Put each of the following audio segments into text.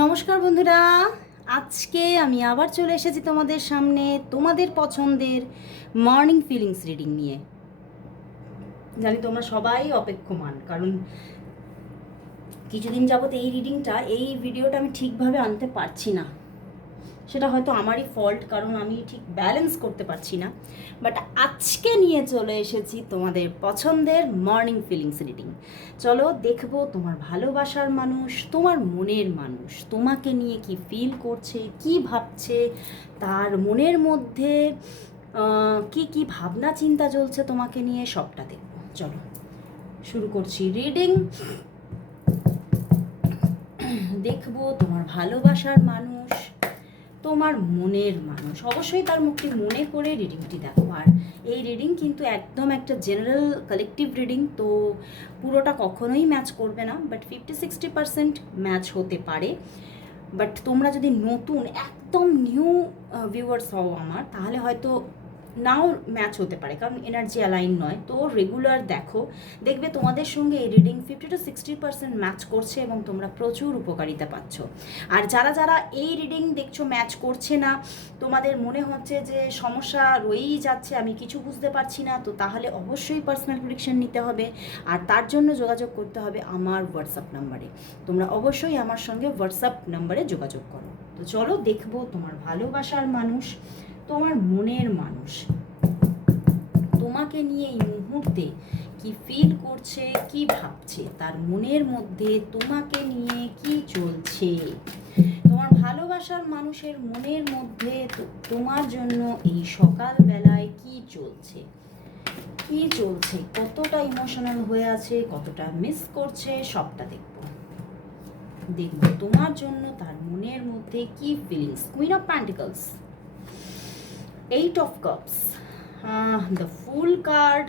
নমস্কার বন্ধুরা, আজকে আমি আবার চলে এসেছি তোমাদের সামনে তোমাদের পছন্দের মর্নিং ফিলিংস রিডিং নিয়ে। জানি তোমরা সবাই অপেক্ষমান, কারণ কিছুদিন যাবত এই ভিডিওটা আমি ঠিকভাবে আনতে পারছি না। সেটা হয়তো আমারই ফল্ট, কারণ আমি ঠিক ব্যালেন্স করতে পারছি না। বাট আজকে নিয়ে চলে এসেছি তোমাদের পছন্দের মর্নিং ফিলিংস রিডিং। চলো দেখবো তোমার ভালোবাসার মানুষ, তোমার মনের মানুষ তোমাকে নিয়ে কি ফিল করছে, কি ভাবছে, তার মনের মধ্যে কি কি ভাবনা চিন্তা চলছে তোমাকে নিয়ে, সবটা দেখবো। চলো শুরু করছি রিডিং। দেখবো তোমার ভালোবাসার মানুষ, তোমার মনের মানুষ। অবশ্যই তার মুখটি মনে করে রিডিংটি দেখো। আর এই রিডিং কিন্তু একদম একটা জেনারেল কালেকটিভ রিডিং, তো পুরোটা কখনোই ম্যাচ করবে না, বাট 50-60% ম্যাচ হতে পারে। বাট তোমরা যদি নতুন একদম নিউ ভিউয়ার্স হও আমার, তাহলে হয়তো নাও ম্যাচ হতে পারে, কারণ এনার্জি অ্যালাইন নয়। তো রেগুলার দেখো, দেখবে তোমাদের সঙ্গে এই রিডিং 50-60% ম্যাচ করছে এবং তোমরা প্রচুর উপকারিতা পাচ্ছ। আর যারা যারা এই রিডিং দেখছো ম্যাচ করছে না, তোমাদের মনে হচ্ছে যে সমস্যা রয়েই যাচ্ছে, আমি কিছু বুঝতে পারছি না, তো তাহলে অবশ্যই পার্সোনাল প্রেডিকশন নিতে হবে। আর তার জন্য যোগাযোগ করতে হবে আমার হোয়াটসঅ্যাপ নাম্বারে। তোমরা অবশ্যই আমার সঙ্গে হোয়াটসঅ্যাপ নাম্বারে যোগাযোগ করো। তো চলো দেখবো তোমার ভালোবাসার মানুষ, তোমার মনের মানুষ তোমাকে নিয়ে এই মুহূর্তে কি ফিল করছে, কি ভাবছে, তার মনের মধ্যে তোমাকে নিয়ে কি চলছে। তোমার ভালোবাসার মানুষের মনের মধ্যে তোমার জন্য এই সকালবেলায় কি চলছে, কি চলছে, কতটা ইমোশনাল হয়ে আছে, কতটা মিস করছে, সবটা দেখবো। দেখবো তোমার জন্য তার মনের মধ্যে কি feelings. Queen of pentacles, 8 of Cups, the Fool card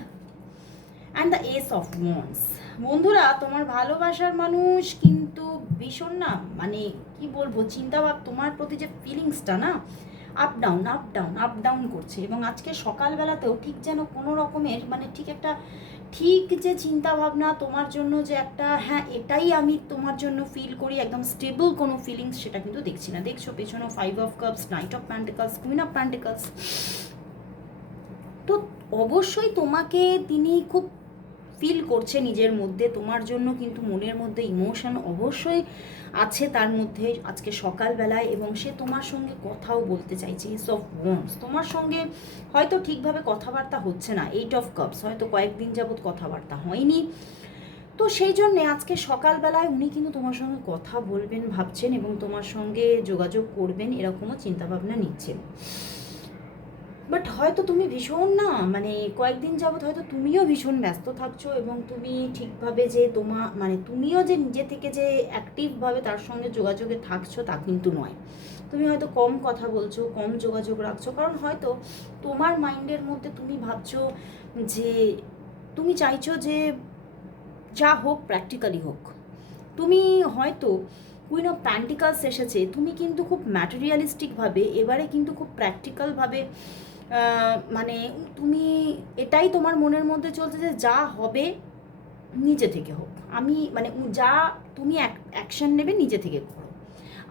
and the Ace of Wands. বন্ধুরা, তোমার ভালোবাসার মানুষ কিন্তু ভীষণ না, মানে কি বলবো, চিন্তাভাব তোমার প্রতি যে ফিলিংসটা না, up down up down up down করছে। এবং আজকে সকালবেলাতেও ঠিক যেন কোনো রকমের, মানে ঠিক যে চিন্তা ভাবনা তোমার জন্য, যে একটা হ্যাঁ এটাই আমি তোমার জন্য ফিল করি, একদম স্টেবল কোনো ফিলিংস সেটা কিন্তু দেখছি না। দেখছো পেছনে 5 of Cups, night of pentacles, queen of pentacles. তো অবশ্যই তোমাকে তিনি খুব ফিল করছে নিজের মধ্যে, তোমার জন্য কিন্তু মনের মধ্যে ইমোশন অবশ্যই আছে তার মধ্যে আজকে সকালবেলায়, এবং সে তোমার সঙ্গে কথাও বলতে চাইছে। এস অফ ওয়ান্ডস, তোমার সঙ্গে হয়তো ঠিকভাবে কথাবার্তা হচ্ছে না। 8 of Cups, হয়তো কয়েকদিন যাবৎ কথাবার্তা হয়নি, তো সেই জন্যে আজকে সকালবেলায় উনি কিন্তু তোমার সঙ্গে কথা বলবেন ভাবছেন এবং তোমার সঙ্গে যোগাযোগ করবেন, এরকমও চিন্তাভাবনা নিচ্ছেন। বাট হয়তো তুমি ভীষণ না, মানে কয়েকদিন যাবৎ হয়তো তুমিও ভীষণ ব্যস্ত থাকছো, এবং তুমি ঠিকভাবে যে তুমিও যে নিজে থেকে যে অ্যাক্টিভভাবে তার সঙ্গে যোগাযোগে থাকছো তা কিন্তু নয়। তুমি হয়তো কম কথা বলছো, কম যোগাযোগ রাখছো, কারণ হয়তো তোমার মাইন্ডের মধ্যে তুমি ভাবছো যে তুমি চাইছো যে যা হোক প্র্যাকটিক্যালি হোক। তুমি হয়তো কুইন অফ প্যান্টিকলস এসেছে, তুমি কিন্তু খুব ম্যাটেরিয়ালিস্টিকভাবে এবারে কিন্তু খুব প্র্যাকটিক্যালভাবে, মানে তুমি এটাই তোমার মনের মধ্যে চলছে যে যা হবে নিজে থেকে হোক, আমি মানে যা তুমি অ্যাকশন নেবে নিজে থেকে করো,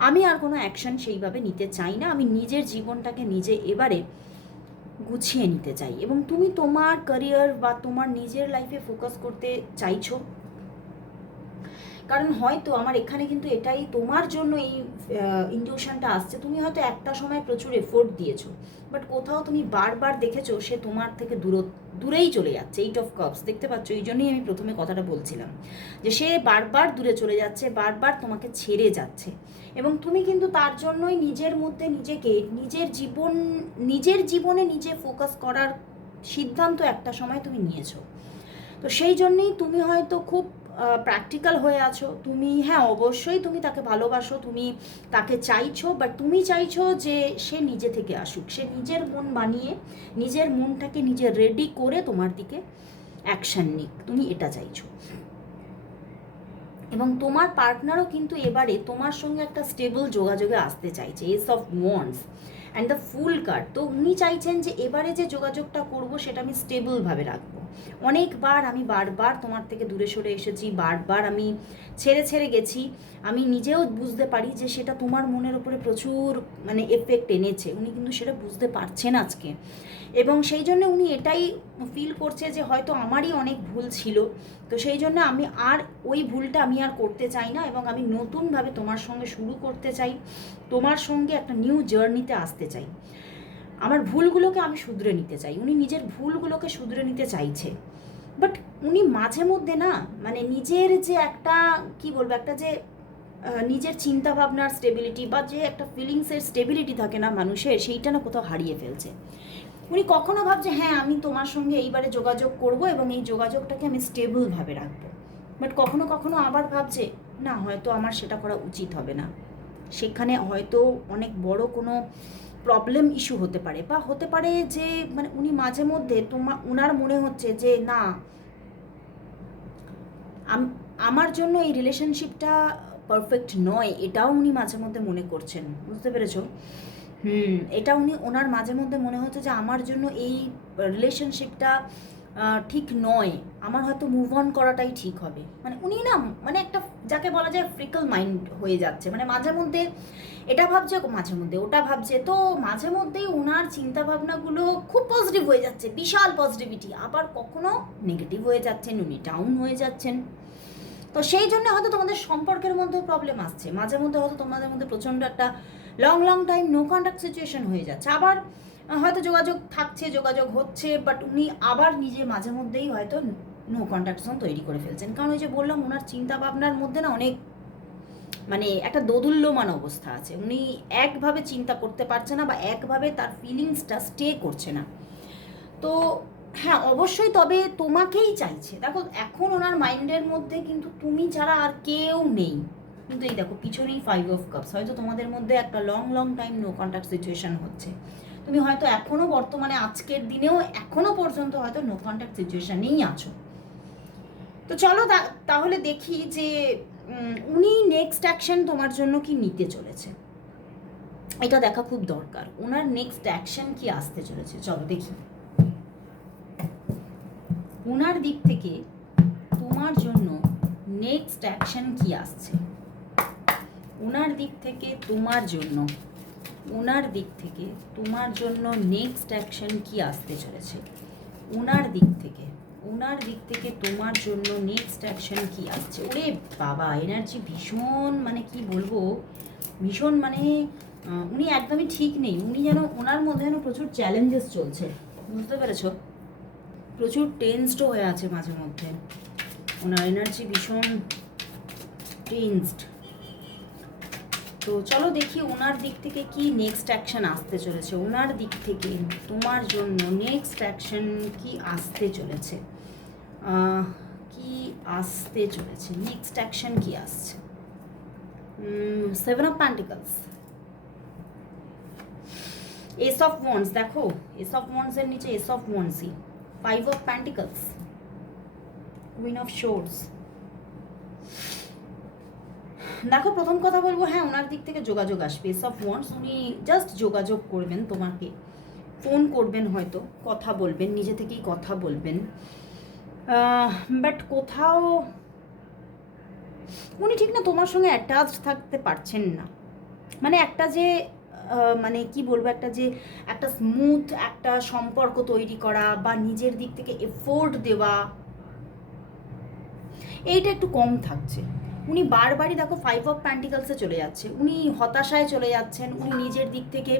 আমি আর কোনো অ্যাকশন সেইভাবে নিতে চাই না, আমি নিজের জীবনটাকে নিজে এবারে গুছিয়ে নিতে চাই। এবং তুমি তোমার ক্যারিয়ার বা তোমার নিজের লাইফে ফোকাস করতে চাইছো, কারণ হয়তো আমার এখানে কিন্তু এটাই তোমার জন্য এই ইনটিউশনটা আসছে। তুমি হয়তো একটা সময় প্রচুর এফোর্ট দিয়েছো, বাট কোথাও তুমি বারবার দেখেছো সে তোমার থেকে দূরেই চলে যাচ্ছে। 8 of Cups দেখতে পাচ্ছ, এই জন্যই আমি প্রথমে কথাটা বলছিলাম যে সে বারবার দূরে চলে যাচ্ছে, বারবার তোমাকে ছেড়ে যাচ্ছে, এবং তুমি কিন্তু তার জন্যই নিজের মধ্যে নিজেকে নিজের জীবনে নিজে ফোকাস করার সিদ্ধান্ত একটা সময় তুমি নিয়েছো। তো সেই জন্যেই তুমি হয়তো খুব প্র্যাকটিক্যাল হয়ে আছো। তুমি হ্যাঁ অবশ্যই তুমি তাকে ভালোবাসো, তুমি তাকে চাইছো, বাট তুমি চাইছো যে সে নিজে থেকে আসুক, সে নিজের মন বানিয়ে নিজের মনটাকে নিজে রেডি করে তোমার দিকে অ্যাকশান নিক, তুমি এটা চাইছো। এবং তোমার পার্টনারও কিন্তু এবারে তোমার সঙ্গে একটা স্টেবল যোগাযোগে আসতে চাইছে। S of wands and the fool card, তো উনি চাইছেন যে এবারে যে যোগাযোগটা করব সেটা আমি স্টেবলভাবে রাখবো। অনেকবার আমি বারবার তোমার থেকে দূরে সরে এসেছি, বারবার আমি ছেড়ে ছেড়ে গেছি। আমি নিজেও বুঝতে পারি যে সেটা তোমার মনের ওপরে প্রচুর মানে এফেক্ট এনেছে। উনি কিন্তু সেটা বুঝতে পারছেন আজকে, এবং সেই জন্য উনি এটাই ফিল করছে যে হয়তো আমারই অনেক ভুল ছিল। তো সেই জন্য আমি আর ওই ভুলটা আমি আর করতে চাই না, এবং আমি নতুনভাবে তোমার সঙ্গে শুরু করতে চাই, তোমার সঙ্গে একটা নিউ জার্নিতে আসতে চাই। আমার ভুলগুলোকে আমি শুধরে নিতে চাই। উনি নিজের ভুলগুলোকে শুধরে নিতে চাইছে, বাট উনি মাঝে মধ্যে না মানে নিজের যে একটা কি বলবো, একটা যে নিজের চিন্তা ভাবনার স্টেবিলিটি বা যে একটা ফিলিংসের স্টেবিলিটি থাকে না মানুষের, সেইটা না কোথাও হারিয়ে ফেলছে। উনি কখনো ভাবছে হ্যাঁ আমি তোমার সঙ্গে এইবারে যোগাযোগ করব এবং এই যোগাযোগটাকে আমি স্টেবলভাবে রাখবো, বাট কখনো কখনো আবার ভাবছে না হয়তো আমার সেটা করা উচিত হবে না, সেখানে হয়তো অনেক বড় কোনো প্রবলেম ইস্যু হতে পারে, বা হতে পারে যে মানে উনি মাঝে মধ্যে ওনার মনে হচ্ছে যে না আমার জন্য এই রিলেশনশিপটা পারফেক্ট নয়, এটাও উনি মাঝে মধ্যে মনে করছেন। বুঝতে পেরেছো? এটা ওনার মাঝে মধ্যে মনে হচ্ছে যে আমার জন্য এই রিলেশনশিপটা ঠিক নয়, আমার হয়তো মুভ অন করাটাই ঠিক হবে। মানে উনি না মানে একটা যাকে বলা যায় ফ্রিকল মাইন্ড হয়ে যাচ্ছে, মানে মাঝে মধ্যে এটা ভাবছে মাঝে মধ্যে ওটা ভাবছে, তো মাঝে মধ্যেই ওনার চিন্তাভাবনাগুলো খুব পজিটিভ হয়ে যাচ্ছে, বিশাল পজিটিভিটি, আবার কখনো নেগেটিভ হয়ে যাচ্ছেন, উনি ডাউন হয়ে যাচ্ছেন। তো সেই জন্য হয়তো তোমাদের সম্পর্কের মধ্যেও প্রবলেম আসছে, মাঝে মধ্যে হয়তো তোমাদের মধ্যে প্রচণ্ড একটা long time no contact situation হয়ে যাচ্ছে, আবার হয়তো যোগাযোগ থাকছে, যোগাযোগ হচ্ছে, বাট উনি আবার নিজে মাঝে মধ্যেই হয়তো নো কন্ট্যাক্ট জোন তৈরি করে ফেলছেন। কারণ ওই যে বললাম ওনার চিন্তা ভাবনার মধ্যে না অনেক মানে একটা দোদুল্যমান অবস্থা আছে, উনি একভাবে চিন্তা করতে পারছে না বা একভাবে তার ফিলিংসটা স্টে করছে না। তো হ্যাঁ অবশ্যই, তবে তোমাকেই চাইছে। দেখো এখন ওনার মাইন্ডের মধ্যে কিন্তু তুমি ছাড়া আর কেউ নেই, কিন্তু এই দেখো পিছনেই 5 অফ কাপস, হয়তো তোমাদের মধ্যে একটা long time no contact situation হচ্ছে, তুমি হয়তো এখনও বর্তমানে আজকের দিনেও এখনও পর্যন্ত হয়তো নো কন্ট্যাক্ট সিচুয়েশনেই আছো। তো চলো তাহলে দেখি যে উনি নেক্সট অ্যাকশন তোমার জন্য কি নিতে চলেছে, এটা দেখা খুব দরকার। ওনার নেক্সট অ্যাকশন কি আসতে চলেছে, চলো দেখি। ওনার দিক থেকে তোমার জন্য নেক্সট অ্যাকশন কি আসছে, ওনার দিক থেকে তোমার জন্য নেক্সট অ্যাকশন কি আসতে চলেছে, ওনার দিক থেকে তোমার জন্য নেক্সট অ্যাকশন কি আসছে। ওরে বাবা, এনার্জি ভীষণ মানে কি বলবো, ভীষণ মানে উনি একদমই ঠিক নেই, উনি যেন ওনার মধ্যে যেন প্রচুর চ্যালেঞ্জেস চলছে। বুঝতে পেরেছো? প্রচুর টেন্সডও হয়ে আছে মাঝে মধ্যে, ওনার এনার্জি ভীষণ টেন্সড। তো চলো দেখি ওনার দিক থেকে কি নেক্সট অ্যাকশন আসতে চলেছে, ওনার দিক থেকে তোমার জন্য নেক্সট অ্যাকশন কি আসতে চলেছে, নেক্সট অ্যাকশন কি আসছে। 7 of pentacles, ace of wands, দেখো এস অফ ওয়ান্ডসের নিচে এস অফ ওয়ান্ডসই, 5 of pentacles, queen of swords. দেখো প্রথম কথা বলবো হ্যাঁ ওনার দিক থেকে যোগাযোগ আসবে, এস অফ ওয়ান্ডস, উনি জাস্ট যোগাযোগ করবেন তোমাকে, ফোন করবেন, হয়তো কথা বলবেন, নিজে থেকেই কথা বলবেন, বাট কোথাও উনি ঠিক না তোমার সঙ্গে অ্যাটাচড থাকতে পারছেন না। মানে একটা যে মানে কি বলবো, একটা স্মুথ একটা সম্পর্ক তৈরি করা বা নিজের দিক থেকে এফোর্ট দেওয়া, এইটা একটু কম থাকছে। উনি বারবারই দেখো 5 অফ প্যান্টিকলসে চলে যাচ্ছে, উনি হতাশায় চলে যাচ্ছেন, উনি নিজের দিক থেকে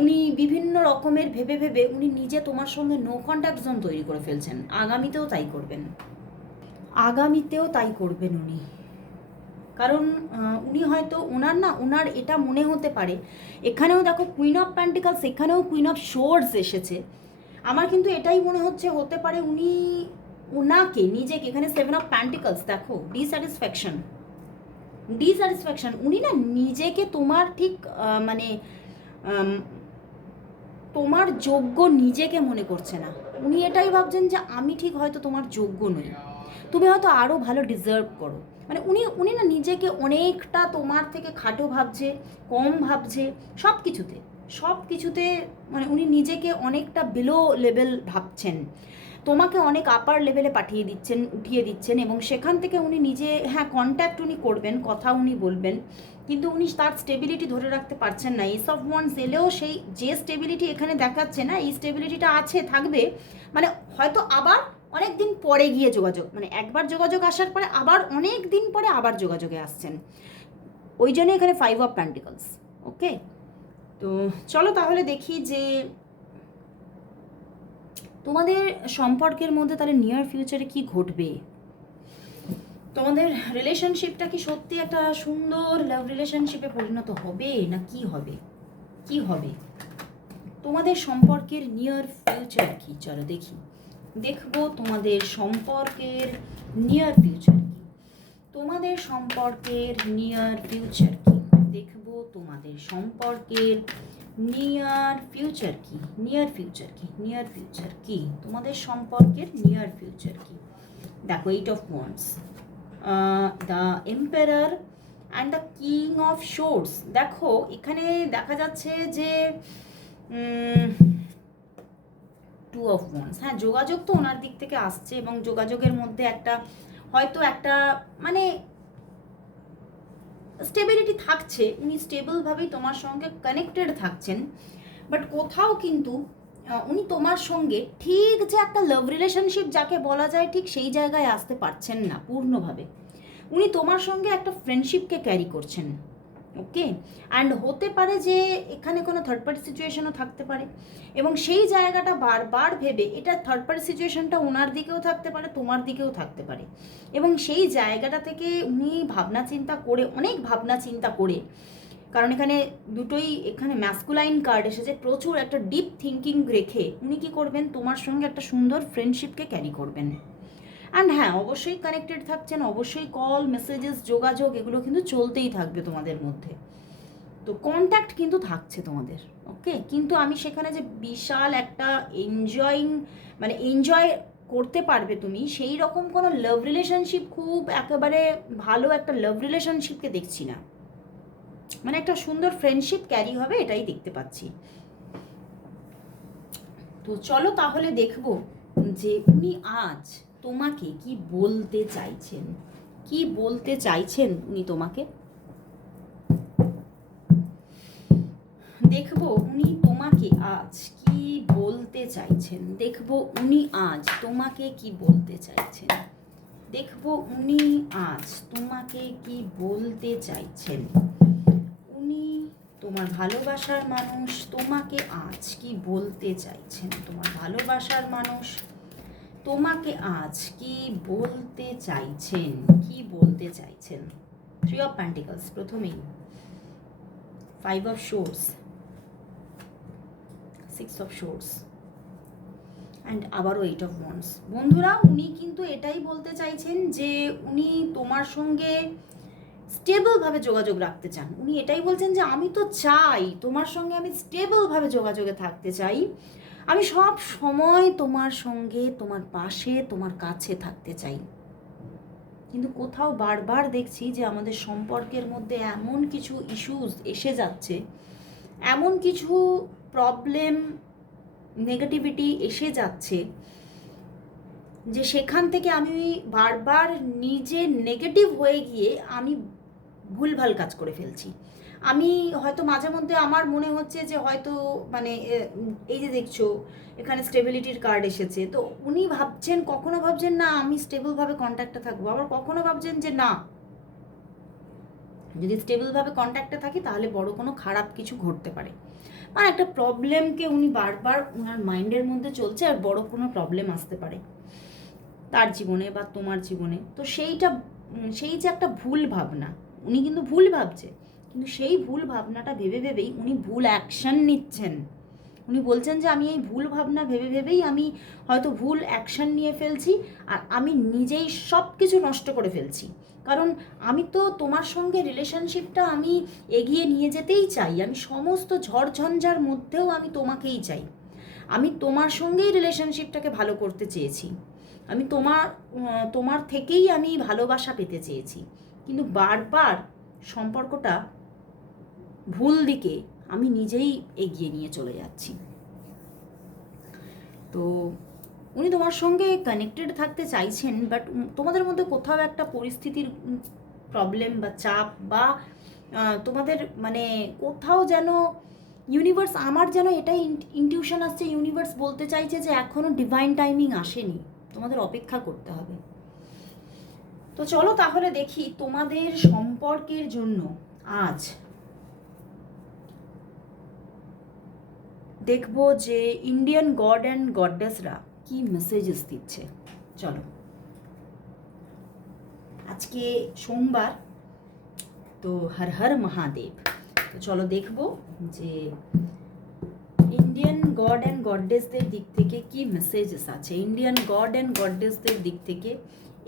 উনি বিভিন্ন রকমের ভেবে উনি নিজে তোমার সঙ্গে নো কন্ট্যাক্ট জোন তৈরি করে ফেলছেন, আগামীতেও তাই করবেন উনি। কারণ উনি হয়তো ওনার এটা মনে হতে পারে, এখানেও দেখো কুইন অফ প্যান্টিকলস, এখানেও কুইন অফ শোর্ডস এসেছে, আমার কিন্তু এটাই মনে হতে পারে উনি ওনাকে নিজেকে, এখানে 7 অফ প্যান্টিকলস দেখো ডিস্যাটিসফ্যাকশন, উনি না নিজেকে তোমার ঠিক মানে তোমার যোগ্য নিজেকে মনে করছে না, উনি এটাই ভাবছেন যে আমি ঠিক হয়তো তোমার যোগ্য নই, তুমি হয়তো আরও ভালো ডিজার্ভ করো। মানে উনি না নিজেকে অনেকটা তোমার থেকে খাটো ভাবছে, কম ভাবছে, সব কিছুতে মানে উনি নিজেকে অনেকটা বিলো লেভেল ভাবছেন। তোমাকে অনেক আপার লেভেলে উঠিয়ে দিচ্ছেন, এবং সেখান থেকে উনি নিজে, হ্যাঁ, কন্ট্যাক্ট উনি করবেন, কথা উনি বলবেন, কিন্তু উনি তার স্টেবিলিটি ধরে রাখতে পারছেন না। এস অফ ওয়ান্স এলেও সেই যে স্টেবিলিটি এখানে দেখাচ্ছে না, এই স্টেবিলিটিটা আছে, থাকবে, মানে হয়তো আবার অনেক দিন পরে গিয়ে যোগাযোগ, মানে একবার যোগাযোগ আসার পরে আবার অনেক দিন পরে আবার যোগাযোগে আসছেন, ওই জন্য এখানে 5 অফ পেন্টিকলস। ওকে, তো চলো তাহলে দেখি যে তোমাদের সম্পর্কের মধ্যে তাহলে নিয়ার ফিউচারে কি ঘটবে। তোমাদের রিলেশনশিপটা কি সত্যি একটা সুন্দর লাভ রিলেশনশিপে পরিণত হবে, না কি হবে, কি হবে তোমাদের সম্পর্কের নিয়ার ফিউচার কি? চলো দেখবো তোমাদের সম্পর্কের নিয়ার ফিউচার কি, তোমাদের সম্পর্কের নিয়ার ফিউচার কি, দেখবো তোমাদের সম্পর্কের নিয়ার ফিউচার কি, নিয়ার ফিউচার কি, নিয়ার ফিউচার কি, তোমাদের সম্পর্কের নিয়ার ফিউচার কি। দেখো, 8 of wands, the emperor and the king of swords. দেখো এখানে দেখা যাচ্ছে যে 2 অফ ওয়ান্ডস, হ্যাঁ, যোগাযোগ তো ওনার দিক থেকে আসছে, এবং যোগাযোগের মধ্যে একটা হয়তো একটা মানে স্টেবিলিটি থাকছে, উনি স্টেবলভাবেই তোমার সঙ্গে কানেক্টেড থাকছেন, বাট কোথাও কিন্তু উনি তোমার সঙ্গে ঠিক যে একটা লাভ রিলেশনশিপ যাকে বলা যায় ঠিক সেই জায়গায় আসতে পারছেন না পূর্ণভাবে। উনি তোমার সঙ্গে একটা ফ্রেন্ডশিপকে ক্যারি করছেন। ওকে, অ্যান্ড হতে পারে যে এখানে কোনো থার্ড পার্টি সিচুয়েশনও থাকতে পারে, এবং সেই জায়গাটা বারবার ভেবে, এটা থার্ড পার্টি সিচুয়েশনটা ওনার দিকেও থাকতে পারে, তোমার দিকেও থাকতে পারে, এবং সেই জায়গাটা থেকে উনি ভাবনা চিন্তা করে, অনেক ভাবনা চিন্তা করে, কারণ এখানে দুটোই, এখানে ম্যাসকুলাইন কার্ড এসেছে, প্রচুর একটা ডিপ থিঙ্কিং রেখে উনি কী করবেন, তোমার সঙ্গে একটা সুন্দর ফ্রেন্ডশিপকে ক্যারি করবেন। অ্যান্ড হ্যাঁ, অবশ্যই কানেক্টেড থাকছেন, অবশ্যই কল, মেসেজেস, যোগাযোগ এগুলো কিন্তু চলতেই থাকবে তোমাদের মধ্যে, তো কন্ট্যাক্ট কিন্তু থাকছে তোমাদের। ওকে, কিন্তু আমি সেখানে যে বিশাল একটা এনজয় করতে পারবে তুমি, সেই রকম কোনো লাভ রিলেশনশিপ, খুব একেবারে ভালো একটা লাভ রিলেশনশিপকে দেখছি না, মানে একটা সুন্দর ফ্রেন্ডশিপ ক্যারি হবে এটাই দেখতে পাচ্ছি। তো চলো তাহলে দেখবো যে উনি আজ তোমাকে কি বলতে চাইছেন, কি বলতে চাইছেন উনি তোমাকে। দেখবো উনি তোমাকে আজ কি বলতে চাইছেন, দেখবো উনি আজ তোমাকে কি বলতে চাইছেন, দেখবো উনি আজ তোমাকে কি বলতে চাইছেন। উনি, তোমার ভালোবাসার মানুষ, তোমাকে আজ কি বলতে চাইছেন, তোমার ভালোবাসার মানুষ তোমাকে আজ কি বলতে চাইছেন, কি বলতে চাইছেন। 3 অফ পেন্টিকলস প্রথমেই, 5 of swords, 6 of swords, and আবারও 8 অফ ওয়ান্ডস। বন্ধুরা, উনি কিন্তু এটাই বলতে চাইছেন যে উনি তোমার সঙ্গে স্টেবলভাবে যোগাযোগ রাখতে চান। উনি এটাই বলছেন যে আমি তো চাই তোমার সঙ্গে, আমি স্টেবলভাবে যোগাযোগে থাকতে চাই, আমি সব সময় তোমার সঙ্গে, তোমার পাশে, তোমার কাছে থাকতে চাই। কিন্তু কোথাও বারবার দেখছি যে আমাদের সম্পর্কের মধ্যে এমন কিছু ইস্যুস এসে যাচ্ছে, এমন কিছু প্রবলেম, নেগেটিভিটি এসে যাচ্ছে, যে সেখান থেকে আমি বারবার নিজে নেগেটিভ হয়ে গিয়ে আমি ভুলভাল কাজ করে ফেলছি। আমি হয়তো মাঝে মধ্যে আমার মনে হচ্ছে যে হয়তো মানে এই যে দেখছো এখানে স্টেবিলিটির কার্ড এসেছে, তো উনি ভাবছেন, কখনো ভাবছেন না আমি স্টেবলভাবে কন্ট্যাক্টে থাকবো, আবার কখনো ভাবছেন যে না, যদি স্টেবলভাবে কন্ট্যাক্টে থাকি তাহলে বড় কোনো খারাপ কিছু ঘটতে পারে, মানে একটা প্রবলেমকে উনি বারবার ওনার মাইন্ডের মধ্যে চলছে, আর বড় কোনো প্রবলেম আসতে পারে তার জীবনে বা তোমার জীবনে। তো সেই যে একটা ভুল ভাবনা, উনি কিন্তু ভুল ভাবছে, কিন্তু সেই ভুল ভাবনাটা ভেবে ভেবেই উনি ভুল অ্যাকশন নিচ্ছেন। উনি বলছেন যে আমি এই ভুল ভাবনা ভেবে ভেবেই আমি হয়তো ভুল অ্যাকশন নিয়ে ফেলছি, আর আমি নিজেই সব কিছু নষ্ট করে ফেলছি, কারণ আমি তো তোমার সঙ্গে রিলেশনশিপটা আমি এগিয়ে নিয়ে যেতেই চাই, আমি সমস্ত ঝড়ঝঞ্ঝার মধ্যেও আমি তোমাকেই চাই, আমি তোমার সঙ্গেই রিলেশনশিপটাকে ভালো করতে চেয়েছি, আমি তোমার থেকেই আমি ভালোবাসা পেতে চেয়েছি, কিন্তু বারবার সম্পর্কটা ভুল দিকে আমি নিজেই এগিয়ে নিয়ে চলে যাচ্ছি। তো উনি তোমার সঙ্গে কানেক্টেড থাকতে চাইছেন, বাট তোমাদের মধ্যে কোথাও একটা পরিস্থিতির প্রবলেম বা চাপ বা তোমাদের মানে কোথাও যেন ইউনিভার্স, আমার যেন এটাই ইনটিউশন আসছে, ইউনিভার্স বলতে চাইছে যে এখনও ডিভাইন টাইমিং আসেনি, তোমাদের অপেক্ষা করতে হবে। তো চলো তাহলে দেখি তোমাদের সম্পর্কের জন্য আজ দেখবো যে ইন্ডিয়ান গড অ্যান্ড গডেসরা কি মেসেজেস দিচ্ছে। চলো, আজকে সোমবার, তো হর হর মহাদেব। তো চলো দেখবো যে ইন্ডিয়ান গড অ্যান্ড গডেসদের দিক থেকে কি মেসেজেস আছে, ইন্ডিয়ান গড অ্যান্ড গডেসদের দিক থেকে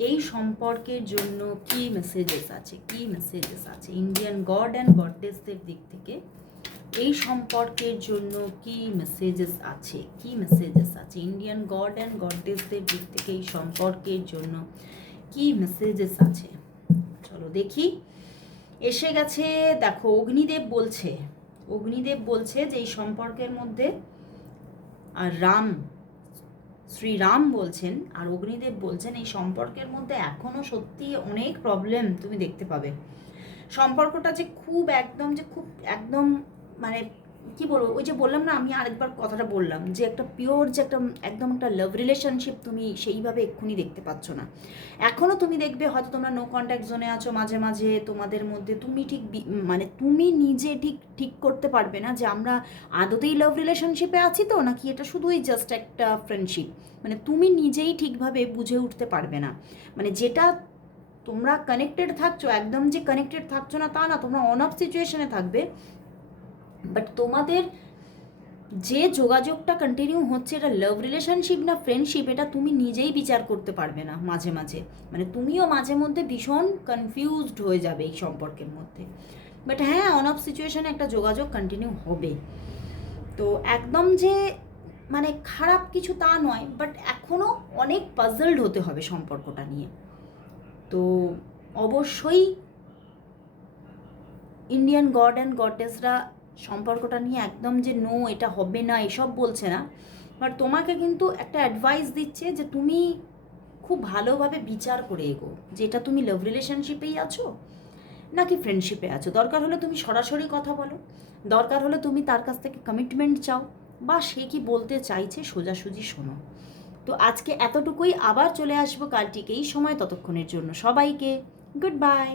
এই সম্পর্কের জন্য কি মেসেজেস আছে, কি মেসেজেস আছে ইন্ডিয়ান গড অ্যান্ড গডেসদের দিক থেকে এই সম্পর্কের জন্য কি মেসেজেস আছে, কি মেসেজেস আছে ইন্ডিয়ান গড অ্যান্ড গডেসদের দিক থেকে এই সম্পর্কের জন্য কি মেসেজেস আছে। চলো দেখি। এসে গেছে, দেখো অগ্নিদেব বলছে, অগ্নিদেব বলছে যে এই সম্পর্কের মধ্যে, আর শ্রীরাম বলছেন আর অগ্নিদেব বলছেন এই সম্পর্কের মধ্যে এখনও সত্যি অনেক প্রবলেম তুমি দেখতে পাবে। সম্পর্কটা যে খুব একদম মানে কি বলবো, ওই যে বললাম না, আমি আরেকবার কথাটা বললাম যে একটা পিওর যে একদম একটা লাভ রিলেশনশিপ তুমি সেইভাবে এক্ষুনি দেখতে পাচ্ছ না। এখনও তুমি দেখবে হয়তো তোমরা নো কন্ট্যাক্ট জোনে আছো, মাঝে মাঝে তোমাদের মধ্যে তুমি ঠিক মানে তুমি নিজে ঠিক করতে পারবে না যে আমরা আদতেই লাভ রিলেশনশিপে আছি তো, নাকি এটা শুধুই জাস্ট একটা ফ্রেন্ডশিপ, মানে তুমি নিজেই ঠিকভাবে বুঝে উঠতে পারবে না। মানে যেটা তোমরা কানেক্টেড থাকছো, একদম যে কানেক্টেড থাকছো না তা না, তোমরা অন অফ সিচুয়েশনে থাকবে, বাট তোমাদের যে যোগাযোগটা কন্টিনিউ হচ্ছে এটা লাভ রিলেশনশিপ না ফ্রেন্ডশিপ, এটা তুমি নিজেই বিচার করতে পারবে না মাঝে মাঝে, মানে তুমিও মাঝে মধ্যে ভীষণ কনফিউজড হয়ে যাবে এই সম্পর্কের মধ্যে। বাট হ্যাঁ, অন অফ সিচুয়েশনে একটা যোগাযোগ কন্টিনিউ হবে। তো একদম যে মানে খারাপ কিছু তা নয়, বাট এখনও অনেক পাজলড হতে হবে সম্পর্কটা নিয়ে। তো অবশ্যই ইন্ডিয়ান গড অ্যান্ড গডেসরা সম্পর্কটা নিয়ে একদম যে নো এটা হবে না এসব বলছে না, বাট তোমাকে কিন্তু একটা অ্যাডভাইস দিচ্ছে যে তুমি খুব ভালোভাবে বিচার করে এগো, যে এটা তুমি লাভ রিলেশনশিপেই আছো নাকি ফ্রেন্ডশিপে আছো। দরকার হলে তুমি সরাসরি কথা বলো, দরকার হলে তুমি তার কাছ থেকে কমিটমেন্ট চাও, বা সে কি বলতে চাইছে সোজাসুজি শোনো। তো আজকে এতটুকুই, আবার চলে আসবো কাল ঠিক এই সময়, ততক্ষণের জন্য সবাইকে গুড বাই।